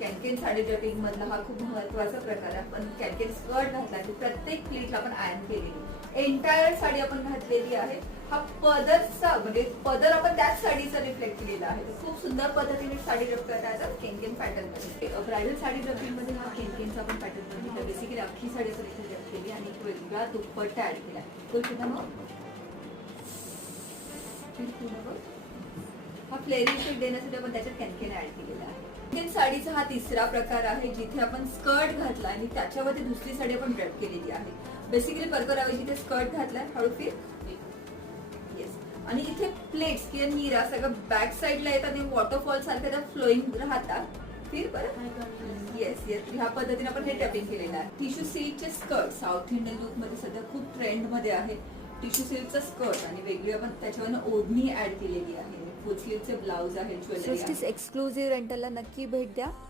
कॅनकेन sari draping मधला हा खूप महत्वाचा प्रकार आहे. आपण कॅनकेन स्कर्ट घातला की प्रत्येक प्लीटला आपण आयर्न केलेली एंटायर साडी आपण घातलेली आहे. हा पदरचा म्हणजे पदर आपण त्याच साडीचा रिफ्लेक्ट केलेला आहे. खूप सुंदर पद्धतीने साडी ड्रेप करता येतात केनकेन पॅटर्न मध्ये. ब्रायडल साडी ड्रेपिंग मध्ये हा केनकेनचा आपण पॅटर्न बघितला. बेसिकली अख्खी साडी आपण इथे ड्रेप केली आणि एक वेगळा दुपट्टा ऍड केला. तो सुद्धा मग हा फ्लेअरिंग इफेक्ट देण्यासाठी आपण त्याच्यात कॅनकेन ऍड केलेला आहे. कॅनकेन साडीचा हा तिसरा प्रकार आहे जिथे आपण स्कर्ट घातला आणि त्याच्यावरती दुसरी साडी आपण ड्रेप केलेली आहे. बेसिकली परकराऐवजी इथे स्कर्ट घातलाय हळू फिर येस आणि इथे प्लेट्स किंवा नीरा सगळं बॅक साईडला येतात आणि वॉटरफॉल सारख्या त्या फ्लोईंग राहतात. फिर परत येस येस ह्या पद्धतीने आपण हे टॅपिंग केलेलं आहे. टिश्यू सिल्कचे स्कर्ट साऊथ इंडियन लुक मध्ये सध्या खूप ट्रेंड मध्ये आहे. टिश्यू सिल्कचा स्कर्ट आणि वेगळी आपण त्याच्यावर ओढणी ऍड केलेली आहे. फुल स्लीवचे ब्लाउज आहे, ज्वेलरी आहे. एक्सक्लुझिव्ह रेंटलला नक्की भेट द्या.